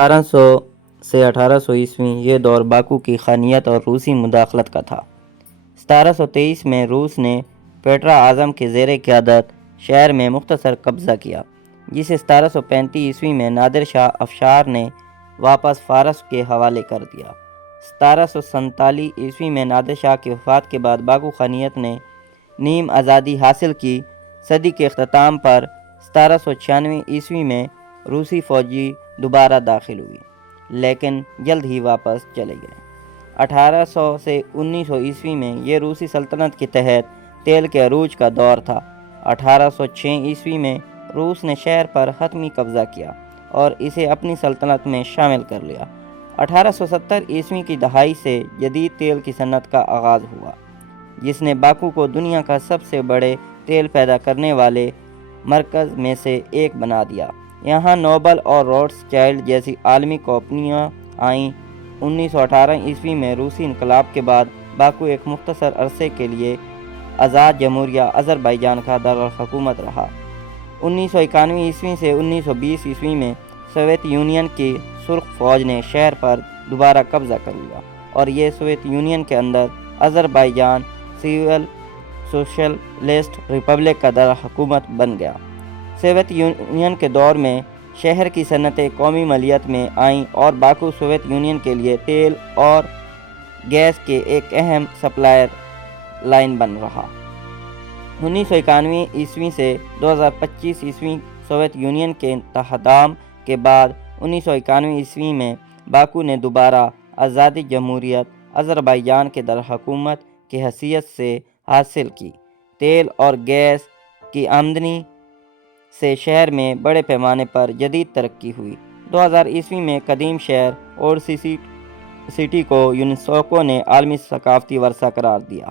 1700 سے 1800 عیسوی یہ دور باکو کی خانیت اور روسی مداخلت کا تھا۔ 1723 میں روس نے پیٹرا اعظم کے زیر قیادت شہر میں مختصر قبضہ کیا، جسے 1735 عیسوی میں نادر شاہ افشار نے واپس فارس کے حوالے کر دیا۔ 1747 عیسوی میں نادر شاہ کی وفات کے بعد باکو خانیت نے نیم آزادی حاصل کی۔ صدی کے اختتام پر 1796 عیسوی میں روسی فوجی دوبارہ داخل ہوئی، لیکن جلد ہی واپس چلے گئے۔ 1800 سے 1900 عیسوی میں یہ روسی سلطنت کے تحت تیل کے عروج کا دور تھا۔ 1806 عیسوی میں روس نے شہر پر حتمی قبضہ کیا اور اسے اپنی سلطنت میں شامل کر لیا۔ 1870 عیسوی کی دہائی سے جدید تیل کی صنعت کا آغاز ہوا، جس نے باکو کو دنیا کا سب سے بڑے تیل پیدا کرنے والے مرکز میں سے ایک بنا دیا۔ یہاں نوبل اور روٹس چائلڈ جیسی عالمی کمپنیاں آئیں۔ 1918 عیسوی میں روسی انقلاب کے بعد باکو ایک مختصر عرصے کے لیے آزاد جمہوریہ آذربائیجان کا دارالحکومت رہا۔ 1991 عیسوی سے 1920 عیسوی میں سوویت یونین کی سرخ فوج نے شہر پر دوبارہ قبضہ کر لیا اور یہ سوویت یونین کے اندر آذربائیجان سول سوشلسٹ ریپبلک کا دارالحکومت بن گیا۔ سوویت یونین کے دور میں شہر کی صنعتیں قومی ملکیت میں آئیں اور باکو سوویت یونین کے لیے تیل اور گیس کے ایک اہم سپلائر لائن بن رہا۔ 1991 عیسوی سے 2025 عیسوی سوویت یونین کے انہدام کے بعد 1991 عیسوی میں باکو نے دوبارہ آزادی جمہوریت آذربائیجان کے دارالحکومت کی حیثیت سے حاصل کی۔ تیل اور گیس کی آمدنی سے شہر میں بڑے پیمانے پر جدید ترقی ہوئی۔ 2000 عیسوی میں قدیم شہر اور سٹی کو یونیسکو نے عالمی ثقافتی ورثہ قرار دیا۔